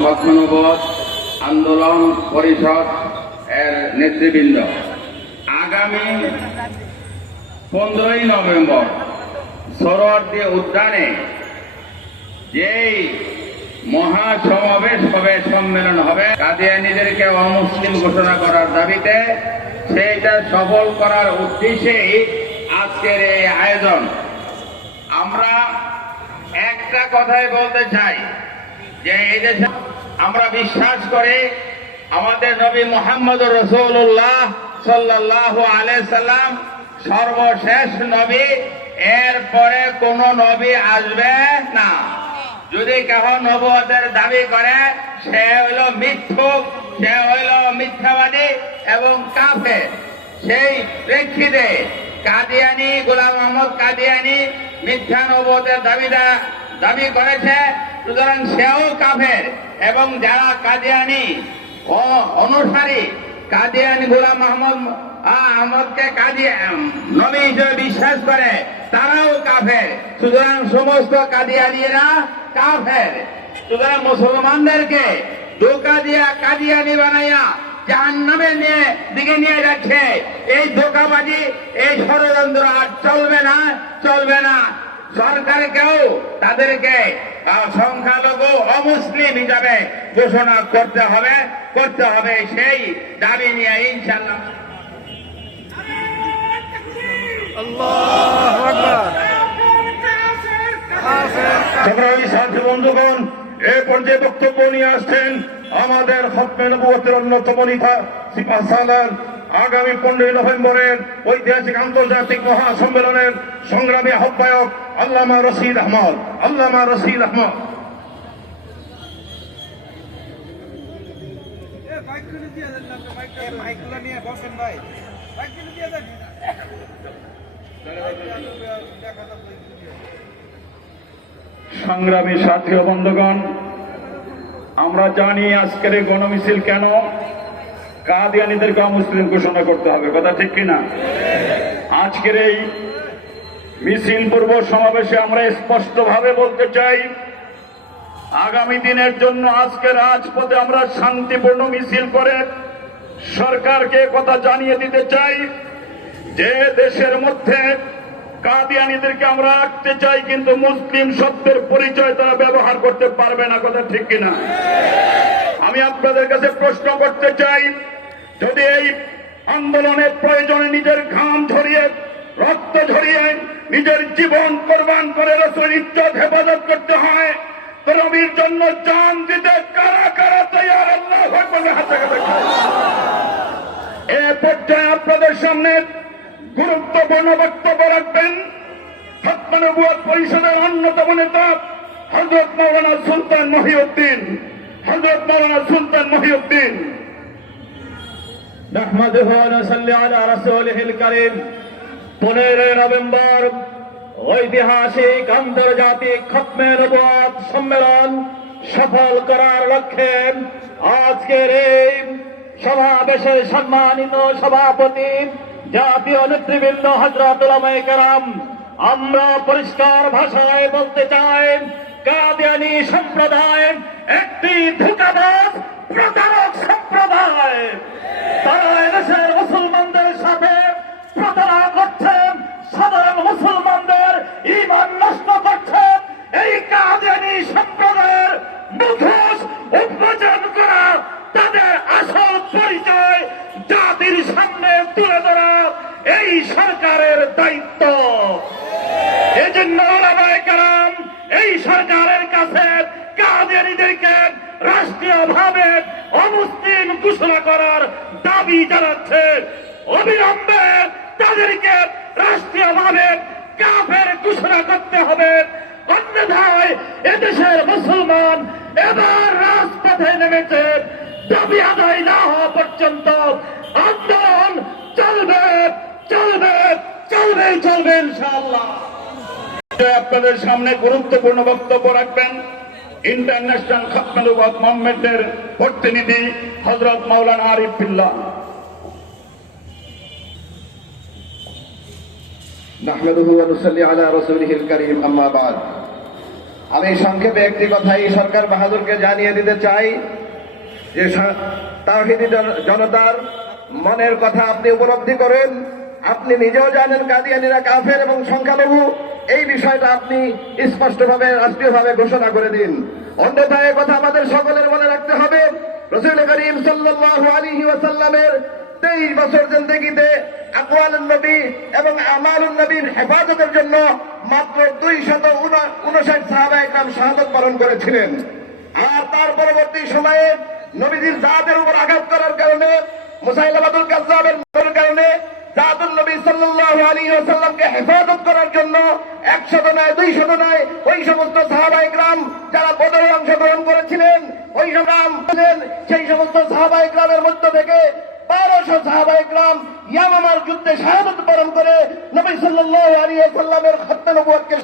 খতম নবুয়ত আন্দোলন পরিষদ এর নেতৃবৃন্দ, আগামী 15ই নভেম্বর সোহরাওয়ার্দী উদ্যানে যেই মহাসমাবেশ হবে, সম্মেলন হবে, কাদিয়ানীদেরকে অমুসলিম ঘোষণা করার দাবিতে সেইটা সফল করার উদ্দেশ্যেই আজকের এই আয়োজন। আমরা একটা কথাই বলতে চাই যে এই দেশে আমরা বিশ্বাস করি আমাদের নবী মুহাম্মদ রাসূলুল্লাহ সাল্লাল্লাহু আলাইহি সাল্লাম সর্বশেষ নবী, এরপরে কোন নবী আসবে না। যদি কেহ নবুয়তের দাবি করে সে হইল মিথ্যুক, সে হইল মিথ্যাবাদী এবং কাফের। সেই প্রেক্ষিতে কাদিয়ানী, গোলাম আহমদ কাদিয়ানী মিথ্যা নবুয়তের দাবি করেছে, সুতরাং সেও কাফের। এবং যারা কাদিয়ানী অনুসারী, কাদিয়ানী গোলাম আহমদকে নবী হিসেবে বিশ্বাস করে, তারাও কাফের। সুতরাং সমস্ত কাদিয়ানীরা কাফের। সুতরাং মুসলমানদেরকে ধোঁকা দিয়া কাদিয়ানী বানাইয়া জাহান্নামের দিকে নিয়ে যাচ্ছে। এই ধোঁকাবাজি, এই ষড়যন্ত্র আর চলবে না, চলবে না। সরকারকেও তাদেরকে সংখ্যালঘু অমুসলিম হিসাবে ঘোষণা করতে হবে। সেই দাবি নিয়ে ইনশাআল্লাহ। সাথী বন্ধুগণ, এ পর্যায়ে বক্তব্য নিয়ে আসছেন আমাদের খতমে নবুয়তের অন্যতম নেতা সিপাহ সালার আগামী 15ই নভেম্বরের ঐতিহাসিক আন্তর্জাতিক মহাসম্মেলনের সংগ্রামী আহ্বায়ক আল্লামা রশিদ আহমদ। সংগ্রামী সাথী ও বন্ধুগণ, আমরা জানি আজকের এই গণমিছিল কেন কাদিয়ানীদেরকে অমুসলিম ঘোষণা করতে হবে, কথা ঠিক কিনা? আজকের এই মিছিল পূর্ব সমাবেশে আমরা স্পষ্টভাবে বলতে চাই, আগামী দিনের জন্য আজকে রাজপথে আমরা শান্তিপূর্ণ মিছিল করে সরকারকে কথা জানিয়ে দিতে চাই যে দেশের মধ্যে কাদিয়ানীদেরকে আমরা রাখতে চাই, কিন্তু মুসলিম শব্দের পরিচয় তারা ব্যবহার করতে পারবে না, কথা ঠিক কিনা? আমি আপনাদের কাছে প্রশ্ন করতে চাই, যদি এই আন্দোলনের প্রয়োজনে নিজের ঘাম ঝরিয়ে, রক্ত ঝরিয়ে, নিজের জীবন কোরবান করে রাসূলের ইজ্জত হেফাজত করতে হয়, তো নবীর জন্য জান দিতে কারা কারা তৈয়ার? আল্লাহু আকবার, হাতে হাতে। এ পর্যায়ে আপনাদের সামনে গুরুত্বপূর্ণ বক্তব্য রাখবেন খতমে নবুয়ত পরিষদের অন্যতম নেতা হযরত মাওলানা সুলতান মহিউদ্দিন। নাহমাদুহু ওয়া নুসাল্লি আলা রাসূলিহিল কারীম। 15 নভেম্বর ঐতিহাসিক আন্তর্জাতিক খতমে নবুয়ত সম্মেলন সফল করার লক্ষ্যে আজকের এই সমাবেশে সম্মানিত সভাপতি, জাতীয় নেতৃবৃন্দ, হযরত উলামায়ে কেরাম, আমরা পরিষ্কার ভাষায় বলতে চাই, কাদিয়ানী সম্প্রদায় একটি ধোঁকাবাজ প্রতারক সম্প্রদায়। তারা এদেশের মুসলমানদের সাথে প্রতারণা করছেন, সাধারণ মুসলমানদের ঈমান নষ্ট করছেন। এই কাদিয়ানী সম্প্রদায়ের মুখোশ উন্মোচন করা, তাদের আসল পরিচয় জাতির সামনে তুলে ধরা এই সরকারের দায়িত্ব। এজন্য উলামায়ে কেরাম এই সরকারের কাছে কাদিয়ানীদেরকে রাষ্ট্রীয়ভাবে অমুসলিম ঘোষণা করার দাবি জানাচ্ছে। অবিলম্বে তাদেরকে রাষ্ট্রীয়ভাবে কাফের ঘোষণা করতে হবে, অন্যথায় এদেশের মুসলমান এবার রাজপথে নেমেছে। দাবি আদায় না হওয়া পর্যন্ত আন্দোলন চলবে, ইনশাআল্লাহ। আপনাদের সামনে গুরুত্বপূর্ণ বক্তব্য রাখবেন ইন্টারন্যাশনাল খতমে নবুয়ত মুভমেন্টের প্রতিনিধি হযরত মাওলানা আরিফ বিল্লাহ। নাহমাদুহু ওয়া নুসাল্লি আলা রাসূলিহিল কারীম, আম্মা বা'দ। আমি সংক্ষেপে একটি কথাই সরকার বাহাদুরকে জানিয়ে দিতে চাই যে তাওহীদি জনতার মনের কথা আপনি উপলব্ধি করুন। আপনি নিজেও জানেন কাদিয়ানীরা কাফের এবং সংখ্যালঘু, এই বিষয়টা আপনি স্পষ্টভাবে রাষ্ট্রীয়ভাবে ঘোষণা করে দিন। অন্যথায় কথা আমাদের সকলের মনে রাখতে হবে, রাসূল করিম সাল্লাল্লাহু আলাইহি ওয়াসাল্লামের 23 বছর জিন্দেগিতে আকওয়ালুন নবী এবং আমালুন নবীর হেফাজতের জন্য মাত্র 259 সাহাবায়ে কেরাম শাহাদাত বরণ করেছিলেন। আর তার পরবর্তী সময়ে নবীজির জাতের উপর আঘাত করার কারণে, মুসাইলামাতুল কাজ্জাবের কারণে জাতুন নবী সাল্লাল্লাহু আলাইহি ওয়াসাল্লামকে হেফাজত করার জন্য 100 নয় 200 নয় ওই সমস্ত সাহাবায়ে কেরাম যারা বদরে অংশগ্রহণ করেছিলেন, ওই সেই সমস্ত সাহাবায়ে কেরামের মধ্য থেকে 1200 সাহাবায়ে কেরাম ইয়ামামার যুদ্ধে শাহাদাত বরণ করে নবী সাল্লাল্লাহু আলাইহি ওয়াসাল্লামের খাতমে নবুয়তকে।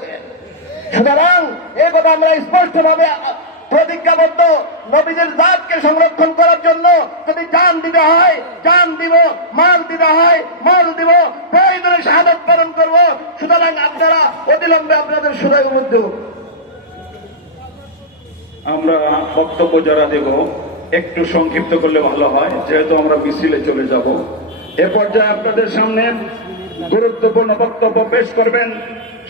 সুতরাং এই কথা আমরা স্পষ্টভাবে প্রতিজ্ঞাবদ্ধ, নবীদের জাতকে সংরক্ষণ করার জন্য যদি জান দিতে হয় জান দিব, মাল দিতে হয় মাল দিব, প্রয়োজনে শাহাদাত বরণ করব। সুতরাং আপনারা অবিলম্বে আপনাদের সুযোগ মধ্যে আমরা বক্তব্য যারা দেব একটু সংক্ষিপ্ত করলে ভালো হয়, যেহেতু আমরা মিছিলে চলে যাব। এ পর্যায়ে আপনাদের সামনে গুরুত্বপূর্ণ বক্তব্য পেশ করবেন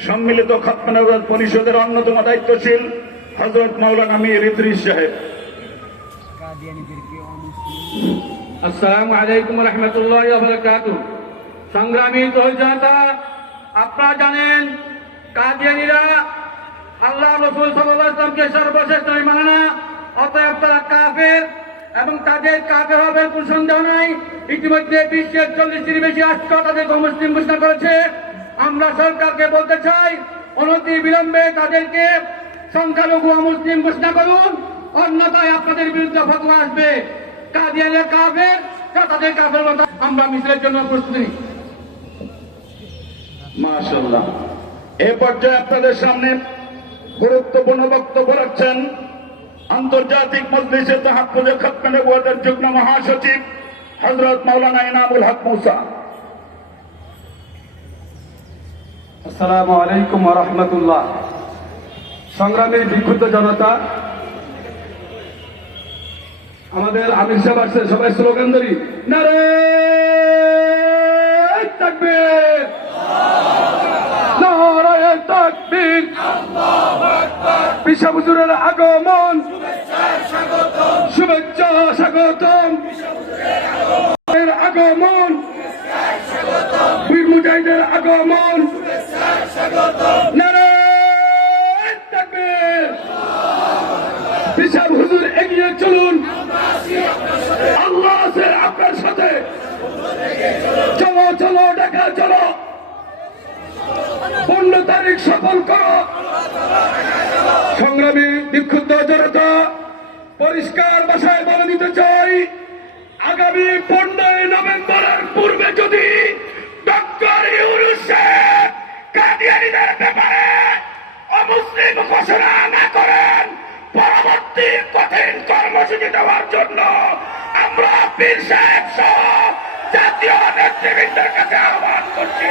সম্মিলিত খাতমে নবুয়ত পরিষদের অন্যতম দায়িত্বশীল হযরত মাওলানা মীর ইদ্রিস সাহেব। আসসালামু আলাইকুম ওয়া রাহমাতুল্লাহি ওয়া বারাকাতুহু। সংগ্রামী তৌহিদ জনতা, আপনারা জানেন কাদিয়ানীরা আল্লাহ রাসূল সাল্লাল্লাহু আলাইহি ওয়াসাল্লামকে সর্বশ্রেষ্ঠ মানে না, অতএব তারা কাফের এবং তাদের কাফের হওয়ার কোনো সন্দেহ নাই। ইতিমধ্যে বিশ্বের 40টির বেশি রাষ্ট্র তাদেরকে মুসলিম ঘোষণা করেছে। আমরা সরকারকে বলতে চাই, অনতি বিলম্বে তাদেরকে সংখ্যালঘু মুসলিম ঘোষণা করুন, অন্যথায় আপনাদের বিরুদ্ধে ফতোয়া আসবে। কাদিয়ানীরা কাফের, তাদের কাফের কথা আমরা মিছিলের জন্য প্রস্তুতি নিই। মাশাআল্লাহ। এ পর্যায়ে আপনাদের সামনে গুরুত্বপূর্ণ বক্তব্য রাখছেন আন্তর্জাতিক মজলিসে তাহাফ্ফুজে খাতমে নবুয়তের যুগ্ম মহাসচিব হযরত মাওলানা ইনামুল হক মুসা। আসসালামু আলাইকুম ওয়া রাহমাতুল্লাহ। সংগ্রামী বিক্ষুব্ধ জনতা, আমাদের আমির সাহেব আসছে, সবাই স্লোগান ধরি, নারে তাকবীর, নারে তাকবীর, পিসা হুজুরের আগমন, শুভেচ্ছা স্বাগতম, আগমন, বীর মুজাহিদের আগমন, নারে তাকবীর, পিসা হুজুর এগিয়ে চলুন, আল্লাহ আছে আপনার সাথে, চলো চলো ঢাকা চলো, 15 তারিখ সফল করো। সংগ্রামী বিক্ষুব্ধ জনতা, পরিষ্কার ভাষায় বলে দিতে চাই, আগামী 15 নভেম্বরের পূর্বে যদি ডক্টর ইউনূস কাদিয়ানীদের ব্যাপারে অমুসলিম ঘোষণা না করেন, পরবর্তী কঠিন কর্মসূচি দেওয়ার জন্য আমরা পীর সাহেব সহ জাতীয় নেতৃবৃন্দের কাছে আহ্বান করছি।